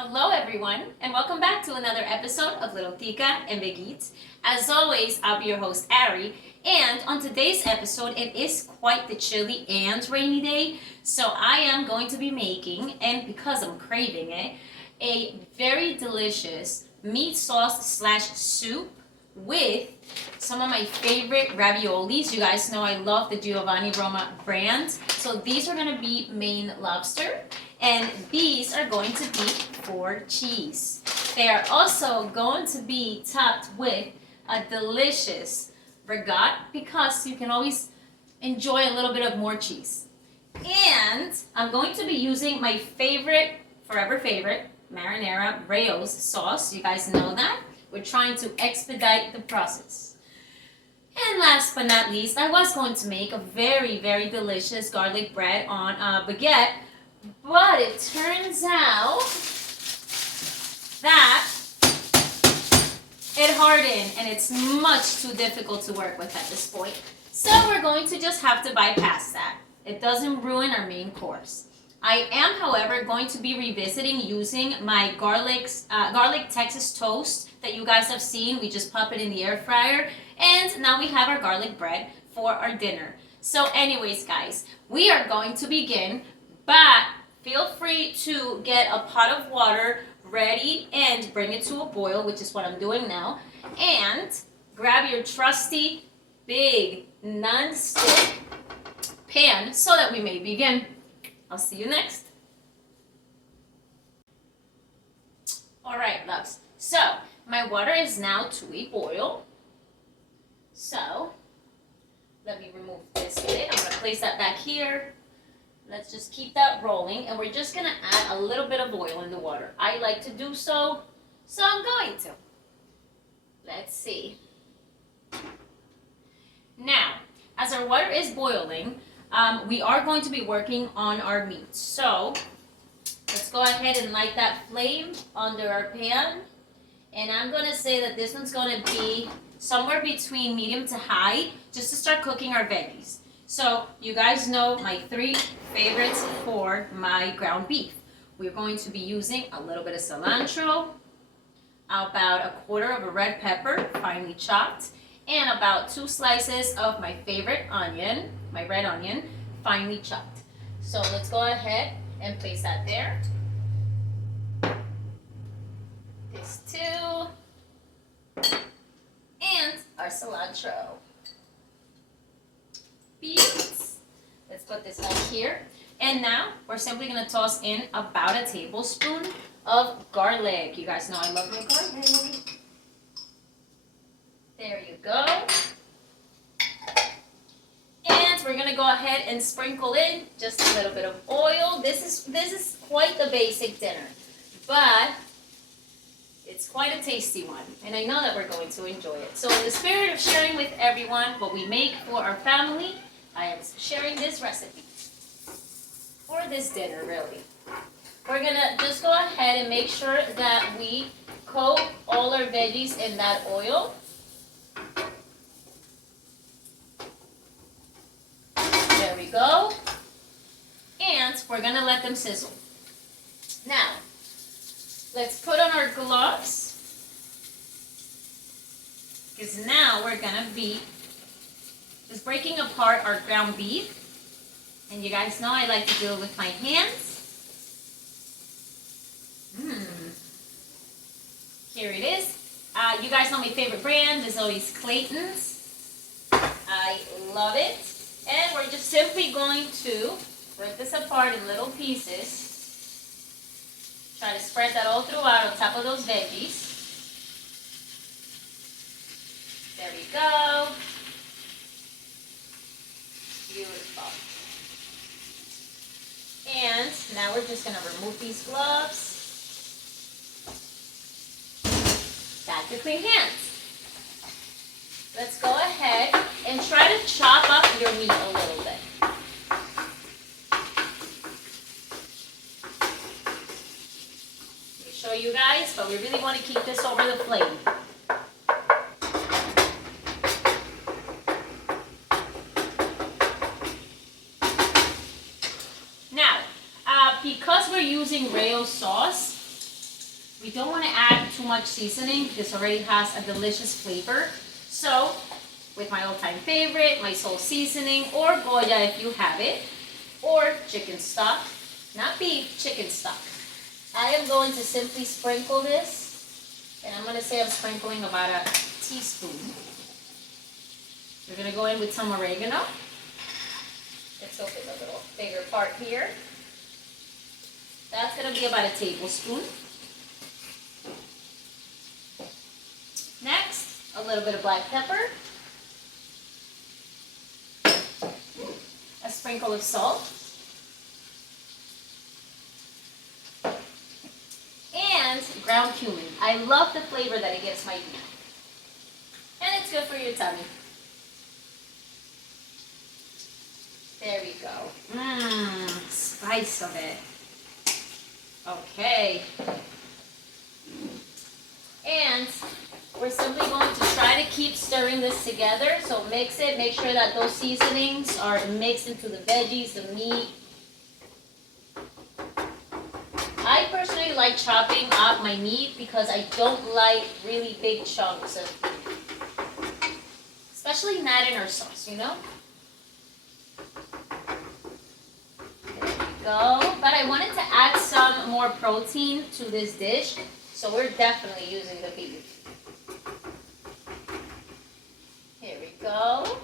Hello everyone, and welcome back to another episode of Little Tica and Big Eats. As always, I'll be your host, Ari, and on today's episode, it is quite the chilly and rainy day, so I am going to be making, and because I'm craving it, a very delicious meat sauce slash soup with some of my favorite raviolis. You guys know I love the Giovanni Roma brand, so these are going to be Maine lobster, and these are going to be for cheese. They are also going to be topped with a delicious ricotta because you can always enjoy a little bit of more cheese. And I'm going to be using my favorite, forever favorite, marinara Rao's sauce. You guys know that. We're trying to expedite the process. And last but not least, I was going to make a very, very delicious garlic bread on a baguette, but it turns out that it hardened and it's much too difficult to work with at this point. So we're going to just have to bypass that. It doesn't ruin our main course. I am, however, going to be revisiting using my garlic Texas toast that you guys have seen. We just pop it in the air fryer, and now we have our garlic bread for our dinner. So anyways, guys, we are going to begin, but feel free to get a pot of water ready and bring it to a boil, which is what I'm doing now, and grab your trusty big non-stick pan so that we may begin. I'll see you next. Alright, loves. So, my water is now to a boil. So, let me remove this lid. I'm going to place that back here. Let's just keep that rolling. And we're just going to add a little bit of oil in the water. I like to do so I'm going to. Let's see. Now, as our water is boiling, we are going to be working on our meat. So let's go ahead and light that flame under our pan. And I'm going to say that this one's going to be somewhere between medium to high, just to start cooking our veggies. So you guys know my three favorites for my ground beef. We're going to be using a little bit of cilantro, about a quarter of a red pepper, finely chopped, and about 2 slices of my favorite onion, my red onion, finely chopped. So let's go ahead and place that there. This too. And our cilantro. Beets. Let's put this up here. And now we're simply going to toss in about a tablespoon of garlic. You guys know I love my garlic. There you go. And we're gonna go ahead and sprinkle in just a little bit of oil. This is quite the basic dinner, but it's quite a tasty one, and I know that we're going to enjoy it. So in the spirit of sharing with everyone what we make for our family, I am sharing this recipe for this dinner, really. We're gonna just go ahead and make sure that we coat all our veggies in that oil. There we go. And we're going to let them sizzle. Now, let's put on our gloves. Because now we're going to be just breaking apart our ground beef. And you guys know I like to do it with my hands. Here it is. You guys know my favorite brand is always Clayton's. I love it. And we're just simply going to rip this apart in little pieces. Try to spread that all throughout on top of those veggies. There we go. Beautiful. And now we're just going to remove these gloves. Back to clean hands. Let's go ahead and try to chop up your meat a little bit. Let me show you guys, but we really want to keep this over the flame. Now, because we're using Rao's sauce, We don't want to add too much seasoning. This already has a delicious flavor. So, with my all-time favorite, my soul seasoning, or Goya if you have it, or chicken stock, not beef, chicken stock. I am going to simply sprinkle this, and I'm going to say I'm sprinkling about a teaspoon. We're going to go in with some oregano. Let's open a little bigger part here. That's going to be about a tablespoon. Next, a little bit of black pepper. A sprinkle of salt. And ground cumin. I love the flavor that it gives my beef. And it's good for your tummy. There we go. Spice of it. Okay. And we're simply going to try to keep stirring this together. So mix it. Make sure that those seasonings are mixed into the veggies, the meat. I personally like chopping up my meat because I don't like really big chunks of meat. Especially not in our sauce, you know? There we go. But I wanted to add some more protein to this dish, so we're definitely using the beef. Here we go.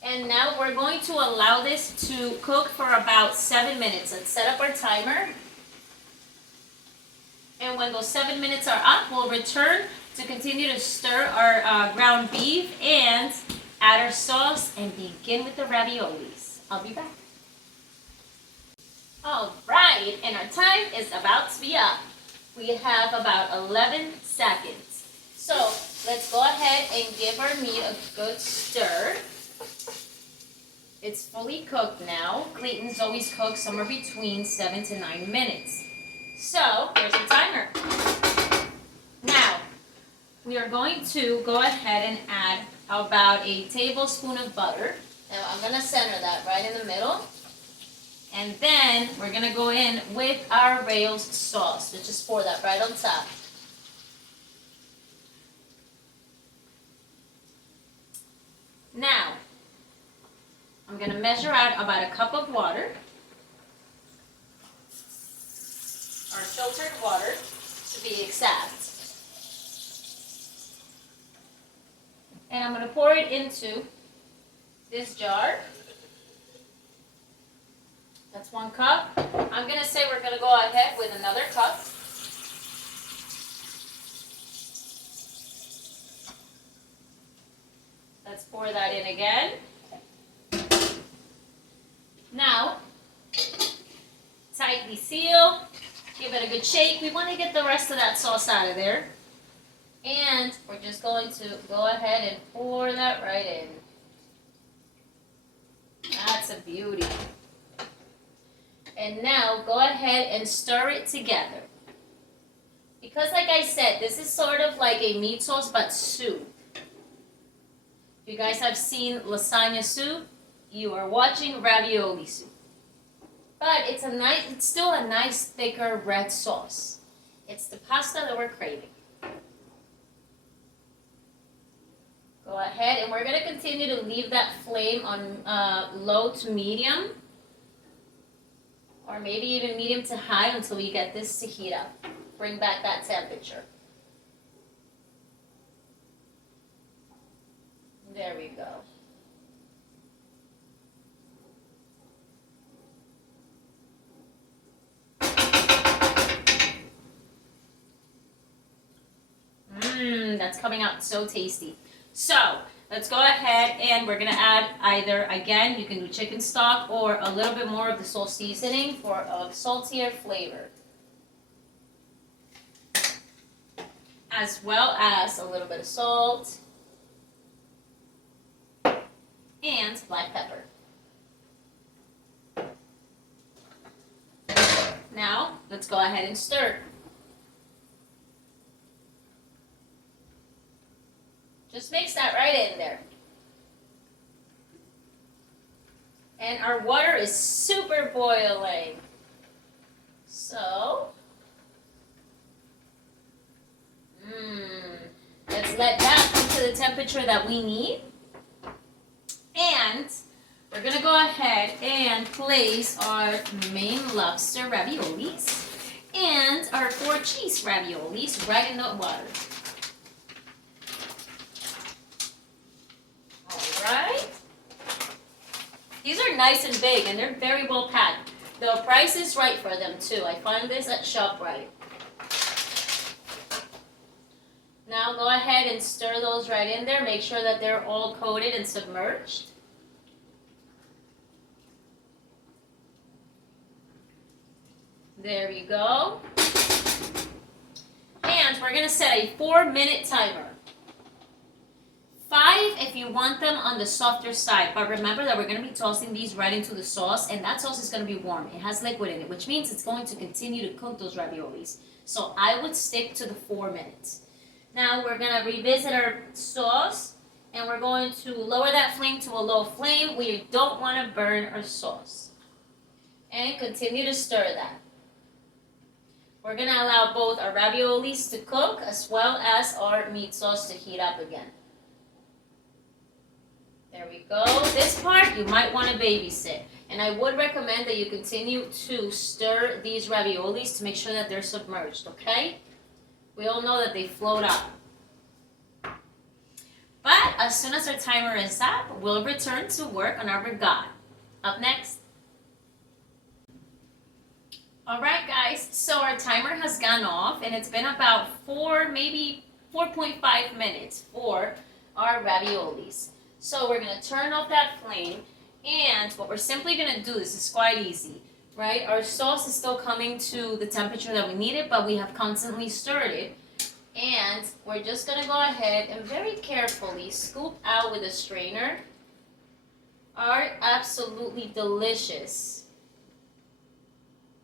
And now we're going to allow this to cook for about 7 minutes. Let's set up our timer. And when those 7 minutes are up, we'll return to continue to stir our ground beef and add our sauce and begin with the raviolis. I'll be back. All right, and our time is about to be up. We have about 11 seconds. So let's go ahead and give our meat a good stir. It's fully cooked now. Clayton's always cooked somewhere between 7 to 9 minutes. So here's the timer. Now, we are going to go ahead and add about a tablespoon of butter. Now I'm going to center that right in the middle. And then we're going to go in with our Rao's sauce. So just pour that right on top. Now, I'm going to measure out about a cup of water. Or filtered water, to be exact. And I'm going to pour it into this jar. That's 1 cup. I'm going to say we're going to go ahead with another cup. Let's pour that in again. Now, tightly seal. Give it a good shake. We want to get the rest of that sauce out of there. And we're just going to go ahead and pour that right in. That's a beauty. And now go ahead and stir it together. Because like I said, this is sort of like a meat sauce but soup. If you guys have seen lasagna soup, you are watching ravioli soup. But it's still a nice thicker red sauce. It's the pasta that we're craving. Go ahead, and we're going to continue to leave that flame on low to medium. Or maybe even medium to high until we get this to heat up. Bring back that temperature. There we go. That's coming out so tasty. So, let's go ahead and we're going to add either, again, you can do chicken stock or a little bit more of the salt seasoning for a saltier flavor. As well as a little bit of salt and black pepper. Now, let's go ahead and stir. Just mix that right in there. And our water is super boiling. So, let's let that come to the temperature that we need. And we're gonna go ahead and place our main lobster raviolis and our 4 cheese raviolis right in the water. Alright. These are nice and big and they're very well packed. The price is right for them too. I find this at ShopRite. Now go ahead and stir those right in there. Make sure that they're all coated and submerged. There we go. And we're going to set a 4-minute timer. 5 if you want them on the softer side. But remember that we're going to be tossing these right into the sauce. And that sauce is going to be warm. It has liquid in it, which means it's going to continue to cook those raviolis. So I would stick to the 4 minutes. Now we're going to revisit our sauce. And we're going to lower that flame to a low flame. We don't want to burn our sauce. And continue to stir that. We're going to allow both our raviolis to cook as well as our meat sauce to heat up again. There we go. This part you might want to babysit. And I would recommend that you continue to stir these raviolis to make sure that they're submerged, okay? We all know that they float up. But as soon as our timer is up, we'll return to work on our ricotta. Up next. Alright guys, so our timer has gone off and it's been about 4, maybe 4.5 minutes for our raviolis. So we're going to turn off that flame and what we're simply going to do, this is quite easy, right? Our sauce is still coming to the temperature that we need it, but we have constantly stirred it. And we're just going to go ahead and very carefully scoop out with a strainer our absolutely delicious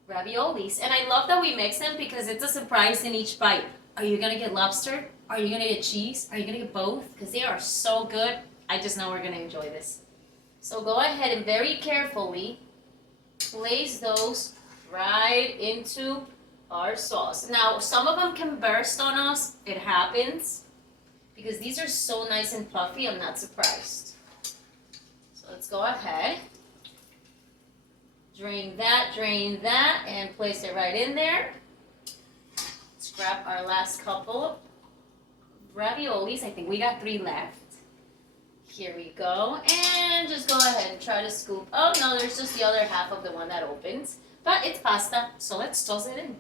raviolis. And I love that we mix them because it's a surprise in each bite. Are you going to get lobster? Are you going to get cheese? Are you going to get both? Because they are so good. I just know we're going to enjoy this. So go ahead and very carefully place those right into our sauce. Now, some of them can burst on us. It happens. Because these are so nice and fluffy, I'm not surprised. So let's go ahead. Drain that, and place it right in there. Let's grab our last couple of raviolis. I think we got 3 left. Here we go. And just go ahead and try to scoop. Oh, no, there's just the other half of the one that opens. But it's pasta, so let's toss it in.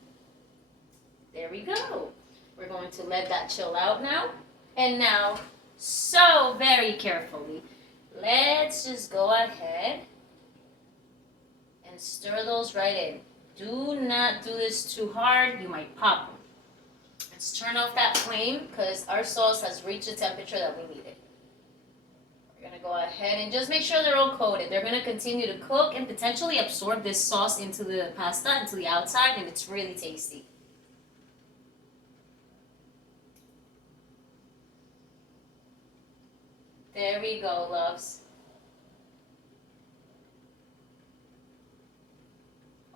There we go. We're going to let that chill out now. And now, so very carefully, let's just go ahead and stir those right in. Do not do this too hard. You might pop them. Let's turn off that flame because our sauce has reached the temperature that we needed. We're going to go ahead and just make sure they're all coated. They're going to continue to cook and potentially absorb this sauce into the pasta, into the outside, and it's really tasty. There we go, loves.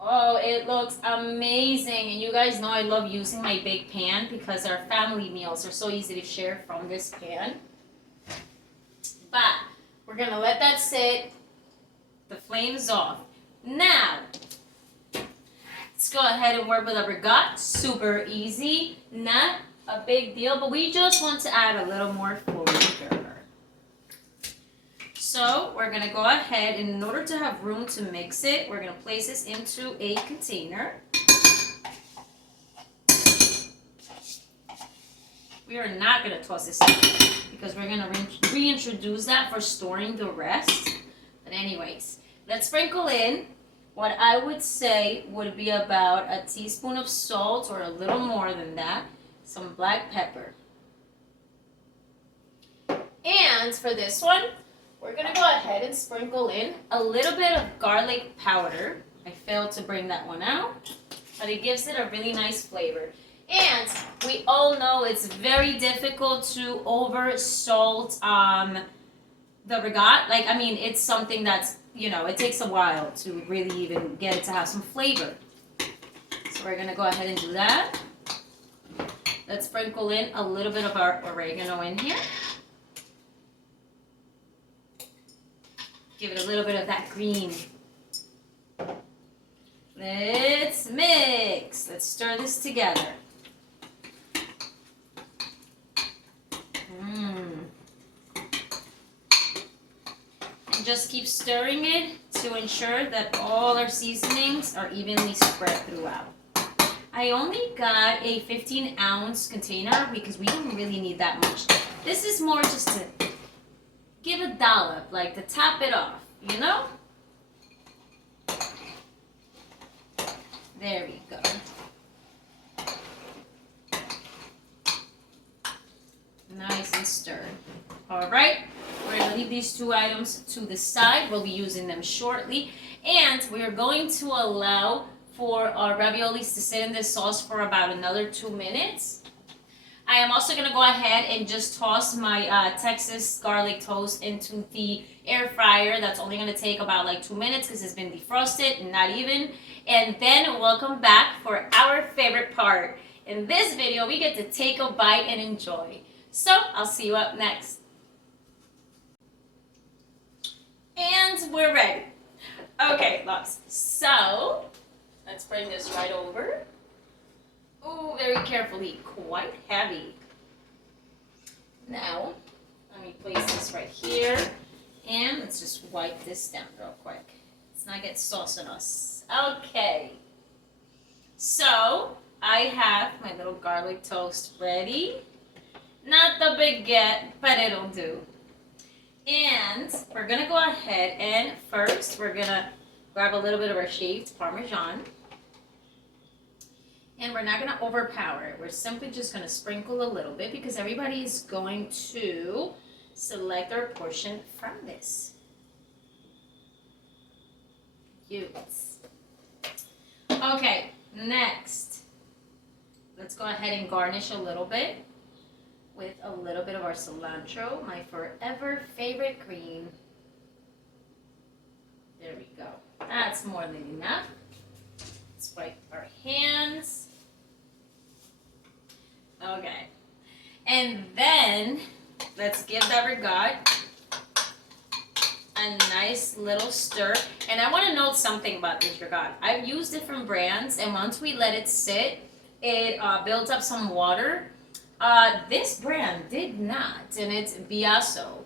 Oh, it looks amazing. And you guys know I love using my big pan because our family meals are so easy to share from this pan. But we're going to let that sit. The flame is off. Now, let's go ahead and work with our ricotta. Super easy. Not a big deal, but we just want to add a little more flavor. So we're going to go ahead, and in order to have room to mix it, we're going to place this into a container. We are not going to toss this in because we're going to reintroduce that for storing the rest. But anyways, let's sprinkle in what I would say would be about a teaspoon of salt or a little more than that, some black pepper. And for this one, we're going to go ahead and sprinkle in a little bit of garlic powder. I failed to bring that one out, but it gives it a really nice flavor. And we all know it's very difficult to over salt the ricotta. Like, I mean, it's something that's, you know, it takes a while to really even get it to have some flavor. We're gonna go ahead and do that. Let's sprinkle in a little bit of our oregano in here. Give it a little bit of that green. Let's mix. Let's stir this together. And just keep stirring it to ensure that all our seasonings are evenly spread throughout. I only got a 15-ounce container because we don't really need that much. This is more just to give a dollop, like to top it off, you know? There we go. Nice and stirred. All right, we're gonna leave these two items to the side. We'll be using them shortly. And we're going to allow for our raviolis to sit in this sauce for about another 2 minutes. I am also gonna go ahead and just toss my Texas garlic toast into the air fryer. That's only gonna take about like 2 minutes because it's been defrosted, not even. And then welcome back for our favorite part. In this video, we get to take a bite and enjoy. So I'll see you up next. And we're ready. Okay, loves. So let's bring this right over. Oh, very carefully, quite heavy. Now, let me place this right here. And let's just wipe this down real quick. Let's not get sauce on us. Okay. So, I have my little garlic toast ready. Not the baguette, but it'll do. And we're going to go ahead and first we're going to grab a little bit of our shaved Parmesan. And we're not going to overpower it. We're simply just going to sprinkle a little bit because everybody is going to select their portion from this. Cute. Okay, next. Let's go ahead and garnish a little bit with a little bit of our cilantro, my forever favorite green. There we go. That's more than enough. Let's wipe our hands. Okay. And then let's give that ricotta a nice little stir. And I want to note something about this ricotta. I've used different brands, and once we let it sit, it builds up some water. This brand did not, and it's Biaso.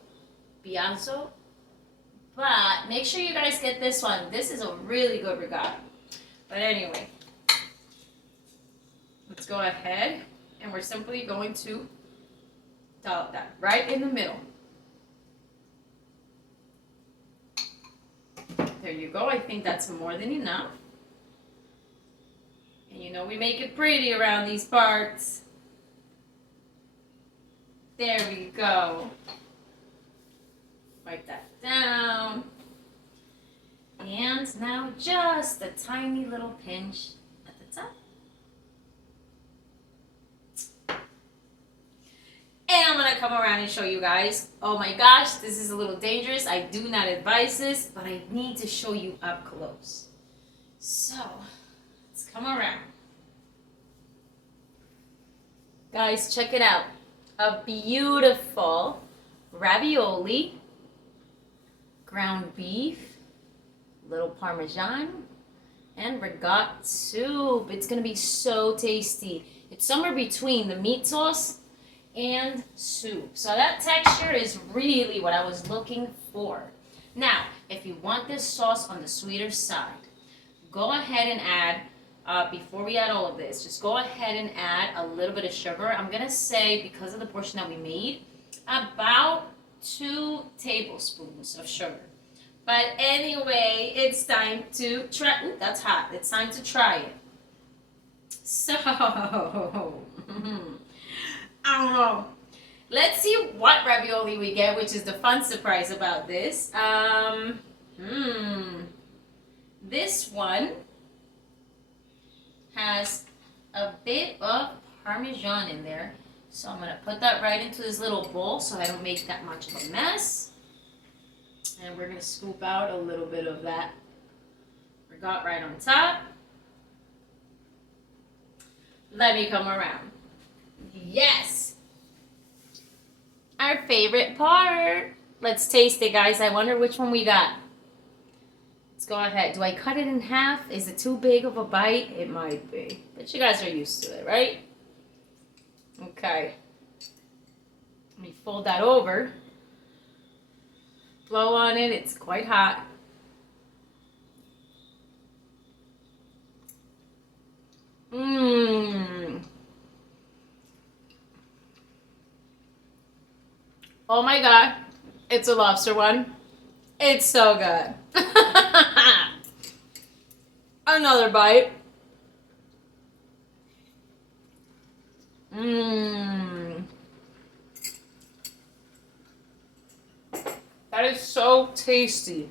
But make sure you guys get this one. This is a really good ricotta. But anyway, let's go ahead, and we're simply going to dollop that right in the middle. There you go. I think that's more than enough. And you know we make it pretty around these parts. There we go. Wipe that down. And now just a tiny little pinch at the top. And I'm going to come around and show you guys. Oh my gosh, this is a little dangerous. I do not advise this, but I need to show you up close. So, let's come around. Guys, check it out. A beautiful ravioli, ground beef, little Parmesan, and ricotta soup. It's going to be so tasty. It's somewhere between the meat sauce and soup. So that texture is really what I was looking for. Now, if you want this sauce on the sweeter side, go ahead and add, before we add all of this, just go ahead and add a little bit of sugar. I'm going to say, because of the portion that we made, about 2 tablespoons of sugar. But anyway, it's time to try. Ooh, that's hot. It's time to try it. So, I don't know. Let's see what ravioli we get, which is the fun surprise about this. This one has a bit of Parmesan in there. So I'm going to put that right into this little bowl so I don't make that much of a mess. And we're going to scoop out a little bit of that ricotta right on top. Let me come around. Yes! Our favorite part. Let's taste it, guys. I wonder which one we got. Let's go ahead. Do I cut it in half? Is it too big of a bite? It might be. But you guys are used to it, right? Okay. Let me fold that over. Blow on it. It's quite hot. Mmm. Oh my god. It's a lobster one. It's so good. Another bite. Mmm. That is so tasty.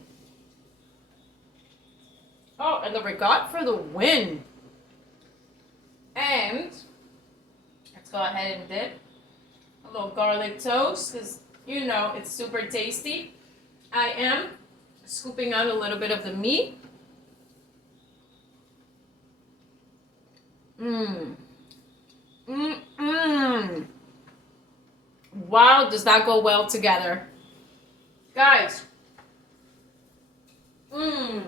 Oh, and the ricotta for the win. And let's go ahead and dip a little garlic toast because you know it's super tasty. I am scooping out a little bit of the meat. Mmm. Mmm. Wow, does that go well together? Guys. Mmm.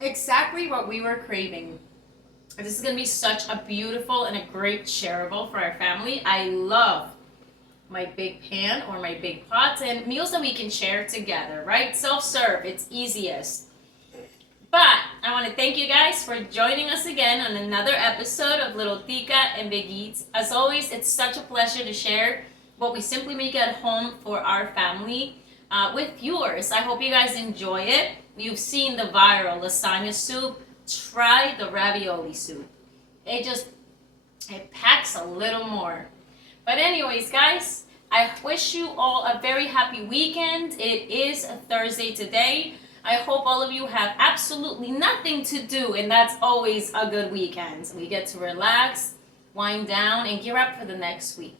Exactly what we were craving. This is going to be such a beautiful and a great shareable for our family. I love my big pan or my big pots and meals that we can share together, right? Self-serve, it's easiest. But I want to thank you guys for joining us again on another episode of Little Tica and Big Eats. As always, it's such a pleasure to share what we simply make at home for our family with viewers. I hope you guys enjoy it. You've seen the viral lasagna soup. Try the ravioli soup. It packs a little more. But anyways, guys, I wish you all a very happy weekend. It is a Thursday today. I hope all of you have absolutely nothing to do, and that's always a good weekend. We get to relax, wind down, and gear up for the next week.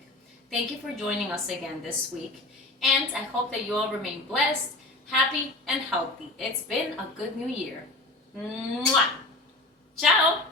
Thank you for joining us again this week, and I hope that you all remain blessed, happy, and healthy. It's been a good new year. Mwah! Ciao!